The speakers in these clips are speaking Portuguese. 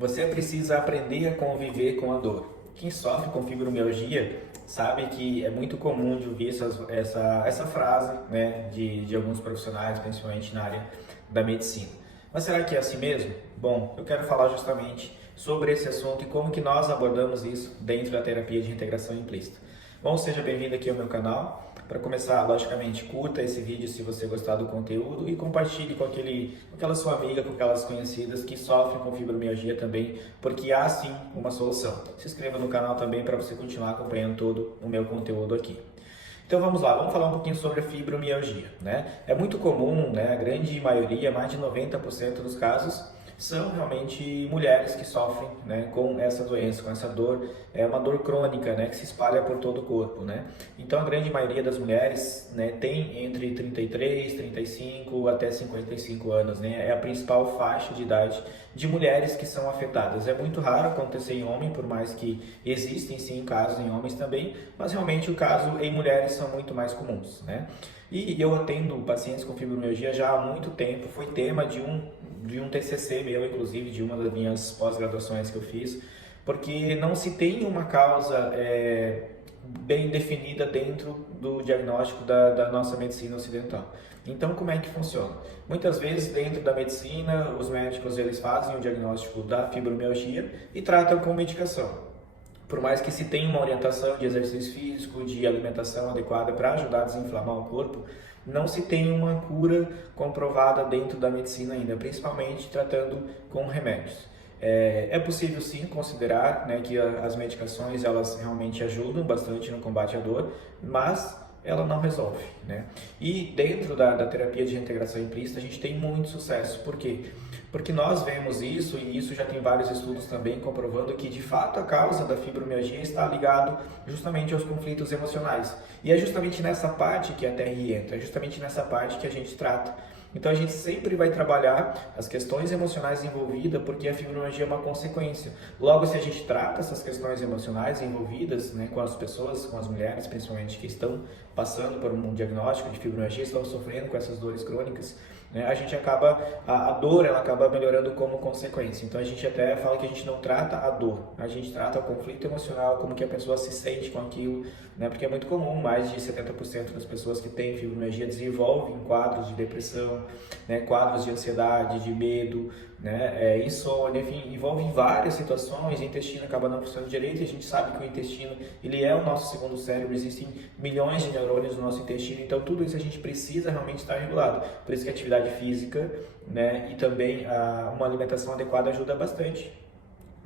Você precisa aprender a conviver com a dor. Quem sofre com fibromialgia sabe que é muito comum de ouvir essa frase, né, de alguns profissionais, principalmente na área da medicina. Mas será que é assim mesmo? Bom, eu quero falar justamente sobre esse assunto e como que nós abordamos isso dentro da terapia de reintegração implícita. Bom, seja bem-vindo aqui ao meu canal. Para começar, logicamente, curta esse vídeo se você gostar do conteúdo e compartilhe com aquela sua amiga, com aquelas conhecidas que sofrem com fibromialgia também, porque há sim uma solução. Se inscreva no canal também para você continuar acompanhando todo o meu conteúdo aqui. Então vamos lá, vamos falar um pouquinho sobre a fibromialgia, né? É muito comum, né? A grande maioria, mais de 90% dos casos, são realmente mulheres que sofrem, né, com essa doença, com essa dor. É uma dor crônica, né, que se espalha por todo o corpo, né? Então a grande maioria das mulheres, né, tem entre 33, 35 até 55 anos, né? É a principal faixa de idade de mulheres que são afetadas. É muito raro acontecer em homem, por mais que existem sim casos em homens também, mas realmente o caso em mulheres são muito mais comuns, né? E eu atendo pacientes com fibromialgia já há muito tempo, foi tema de um TCC meu, inclusive, de uma das minhas pós-graduações que eu fiz, porque não se tem uma causa bem definida dentro do diagnóstico da nossa medicina ocidental. Então, como é que funciona? Muitas vezes, dentro da medicina, os médicos eles fazem o diagnóstico da fibromialgia e tratam com medicação. Por mais que se tenha uma orientação de exercício físico, de alimentação adequada para ajudar a desinflamar o corpo, não se tem uma cura comprovada dentro da medicina ainda, principalmente tratando com remédios. É possível sim considerar, né, que as medicações elas realmente ajudam bastante no combate à dor, mas ela não resolve, né? E dentro da terapia de reintegração implícita a gente tem muito sucesso. Por quê? Porque nós vemos isso, e isso já tem vários estudos também comprovando que de fato a causa da fibromialgia está ligado justamente aos conflitos emocionais. E é justamente nessa parte que a TRI entra, é justamente nessa parte que a gente trata. Então a gente sempre vai trabalhar as questões emocionais envolvidas, porque a fibromialgia é uma consequência. Logo, se a gente trata essas questões emocionais envolvidas, né, com as pessoas, com as mulheres principalmente, que estão passando por um diagnóstico de fibromialgia, estão sofrendo com essas dores crônicas, né, a gente acaba, a dor ela acaba melhorando como consequência. Então a gente até fala que a gente não trata a dor, a gente trata o conflito emocional, como que a pessoa se sente com aquilo, né, porque é muito comum, mais de 70% das pessoas que têm fibromialgia desenvolvem quadros de depressão, né, quadros de ansiedade, de medo, né, insônia, enfim, envolve várias situações. O intestino acaba não funcionando direito, e a gente sabe que o intestino ele é o nosso segundo cérebro, existem milhões de neurônios no nosso intestino, então tudo isso a gente precisa realmente estar regulado. Por isso que a atividade física, né, e também uma alimentação adequada ajuda bastante.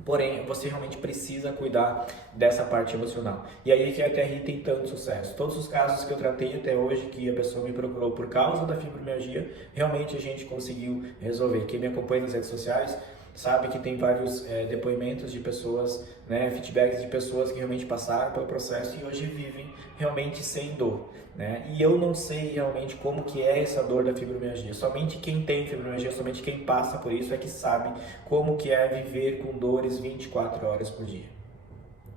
Porém, você realmente precisa cuidar dessa parte emocional. E aí que a TRI tem tanto sucesso. Todos os casos que eu tratei até hoje, que a pessoa me procurou por causa da fibromialgia, realmente a gente conseguiu resolver. Quem me acompanha nas redes sociais sabe que tem vários depoimentos de pessoas, né, feedbacks de pessoas que realmente passaram pelo processo e hoje vivem realmente sem dor, né? E eu não sei realmente como que é essa dor da fibromialgia. Somente quem tem fibromialgia, somente quem passa por isso é que sabe como que é viver com dores 24 horas por dia.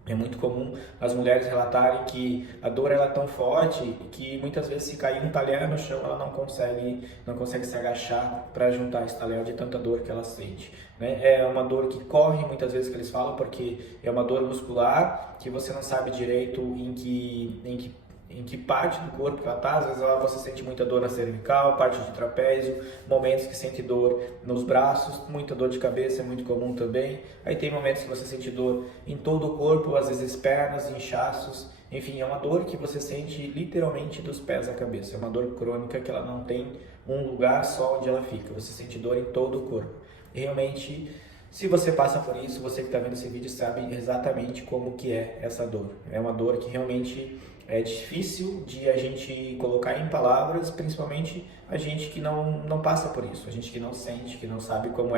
É muito comum as mulheres relatarem que a dor ela é tão forte que muitas vezes se cair um talher no chão ela não consegue se agachar para juntar esse talher de tanta dor que ela sente, né? É uma dor que corre muitas vezes que eles falam porque é uma dor muscular que você não sabe direito em que parte do corpo que ela está. Às vezes você sente muita dor na cervical, parte de trapézio, momentos que sente dor nos braços, muita dor de cabeça é muito comum também. Aí tem momentos que você sente dor em todo o corpo, às vezes pernas, inchaços, enfim, é uma dor que você sente literalmente dos pés à cabeça. É uma dor crônica que ela não tem um lugar só onde ela fica, você sente dor em todo o corpo. E realmente, se você passa por isso, você que está vendo esse vídeo sabe exatamente como que é essa dor. É uma dor que realmente é difícil de a gente colocar em palavras, principalmente a gente que não passa por isso, a gente que não sente, que não sabe como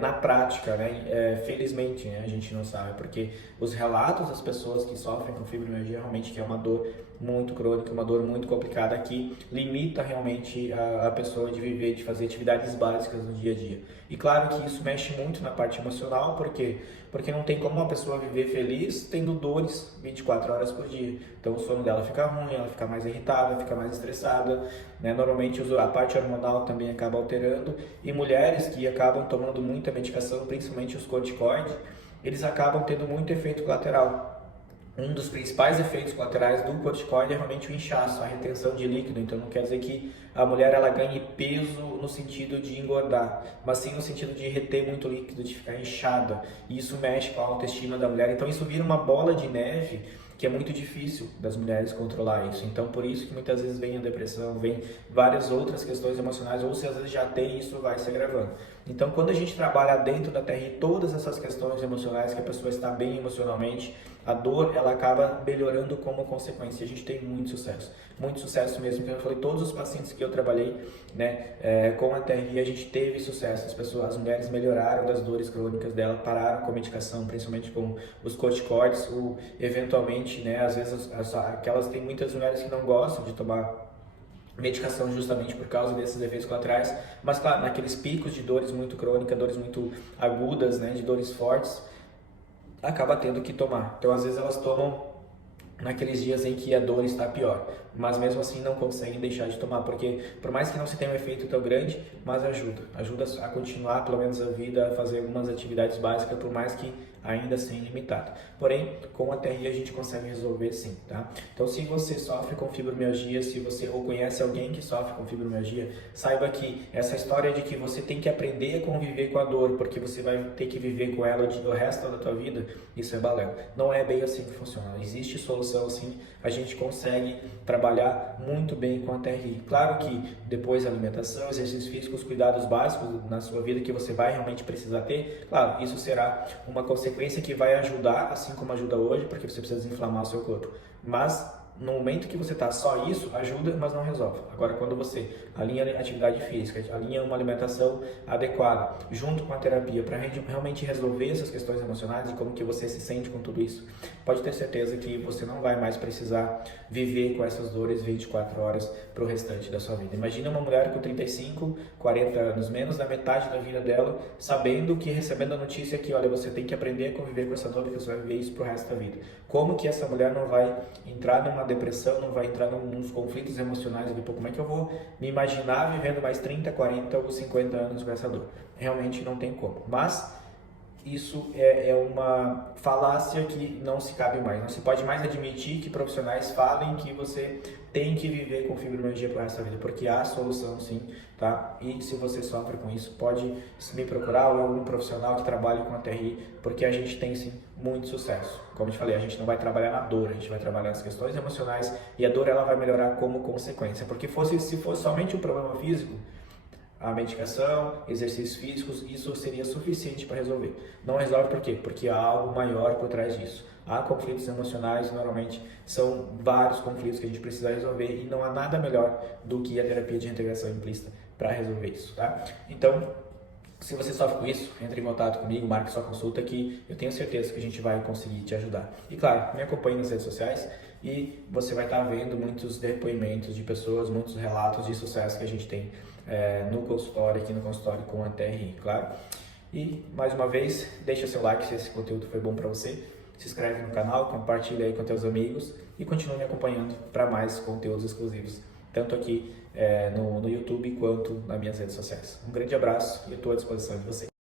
na prática, né? Felizmente, né? A gente não sabe, porque os relatos das pessoas que sofrem com fibromialgia realmente que é uma dor muito crônica, uma dor muito complicada que limita realmente a pessoa de viver, de fazer atividades básicas no dia a dia. E claro que isso mexe muito na parte emocional, porque não tem como uma pessoa viver feliz tendo dores 24 horas por dia. Então o sono dela fica ruim, ela fica mais irritada, fica mais estressada, né? Normalmente a parte hormonal também acaba alterando, e mulheres que acabam tomando muita medicação, principalmente os corticoides, eles acabam tendo muito efeito colateral. Um dos principais efeitos colaterais do corticoide é realmente o inchaço, a retenção de líquido. Então não quer dizer que a mulher ela ganhe peso no sentido de engordar, mas sim no sentido de reter muito líquido, de ficar inchada. E isso mexe com a autoestima da mulher. Então isso vira uma bola de neve que é muito difícil das mulheres controlar isso. Então por isso que muitas vezes vem a depressão, vem várias outras questões emocionais, ou se às vezes já tem, isso vai se agravando. Então quando a gente trabalha dentro da TRI todas essas questões emocionais, que a pessoa está bem emocionalmente, a dor ela acaba melhorando como consequência. A gente tem muito sucesso mesmo. Como eu falei, todos os pacientes que eu trabalhei, né, com a TRI, a gente teve sucesso. As mulheres melhoraram das dores crônicas dela, pararam com a medicação, principalmente com os corticoides, ou eventualmente, né, às vezes aquelas, tem muitas mulheres que não gostam de tomar medicação justamente por causa desses efeitos colaterais, mas claro, naqueles picos de dores muito crônicas, dores muito agudas, né, de dores fortes, acaba tendo que tomar. Então às vezes elas tomam naqueles dias em que a dor está pior, mas mesmo assim não conseguem deixar de tomar, porque por mais que não se tenha um efeito tão grande, mas ajuda a continuar pelo menos a vida, a fazer algumas atividades básicas, por mais que ainda assim limitado. Porém, com a TRI a gente consegue resolver sim, tá? Então se você sofre com fibromialgia, se você ou conhece alguém que sofre com fibromialgia, saiba que essa história de que você tem que aprender a conviver com a dor, porque você vai ter que viver com ela o resto da tua vida, isso é balela. Não é bem assim que funciona. Existe solução sim, a gente consegue trabalhar muito bem com a TRI. Claro que depois a alimentação, exercícios físicos, cuidados básicos na sua vida que você vai realmente precisar ter, claro, isso será uma consequência que vai ajudar, assim como ajuda hoje, porque você precisa desinflamar o seu corpo. Mas no momento que você está só isso, ajuda, mas não resolve. Agora, quando você alinha a atividade física, alinha uma alimentação adequada, junto com a terapia, para realmente resolver essas questões emocionais e como que você se sente com tudo isso, pode ter certeza que você não vai mais precisar viver com essas dores 24 horas para o restante da sua vida. Imagina uma mulher com 35, 40 anos, menos da metade da vida dela, sabendo que, recebendo a notícia que, olha, você tem que aprender a conviver com essa dor, porque você vai viver isso para o resto da vida. Como que essa mulher não vai entrar numa depressão, não vai entrar nos conflitos emocionais ali, pô, como é que eu vou me imaginar vivendo mais 30, 40 ou 50 anos com essa dor? Realmente não tem como. Mas isso é uma falácia que não se cabe mais. Não se pode mais admitir que profissionais falem que você tem que viver com fibromialgia pro resto da vida, porque há solução sim, tá? E se você sofre com isso, pode me procurar ou algum profissional que trabalhe com a TRI, porque a gente tem sim muito sucesso. Como eu te falei, a gente não vai trabalhar na dor, a gente vai trabalhar nas questões emocionais, e a dor ela vai melhorar como consequência, porque se fosse somente um problema físico, a medicação, exercícios físicos, isso seria suficiente para resolver. Não resolve por quê? Porque há algo maior por trás disso. Há conflitos emocionais, normalmente são vários conflitos que a gente precisa resolver, e não há nada melhor do que a terapia de reintegração implícita para resolver isso, tá? Então, se você sofre com isso, entre em contato comigo, marque sua consulta, que eu tenho certeza que a gente vai conseguir te ajudar. E claro, me acompanhe nas redes sociais e você vai estar vendo muitos depoimentos de pessoas, muitos relatos de sucesso que a gente tem no consultório, aqui no consultório com a TRI, claro? E mais uma vez, deixa seu like se esse conteúdo foi bom para você, se inscreve no canal, compartilha aí com teus amigos e continue me acompanhando para mais conteúdos exclusivos, tanto aqui no YouTube quanto nas minhas redes sociais. Um grande abraço e eu estou à disposição de você.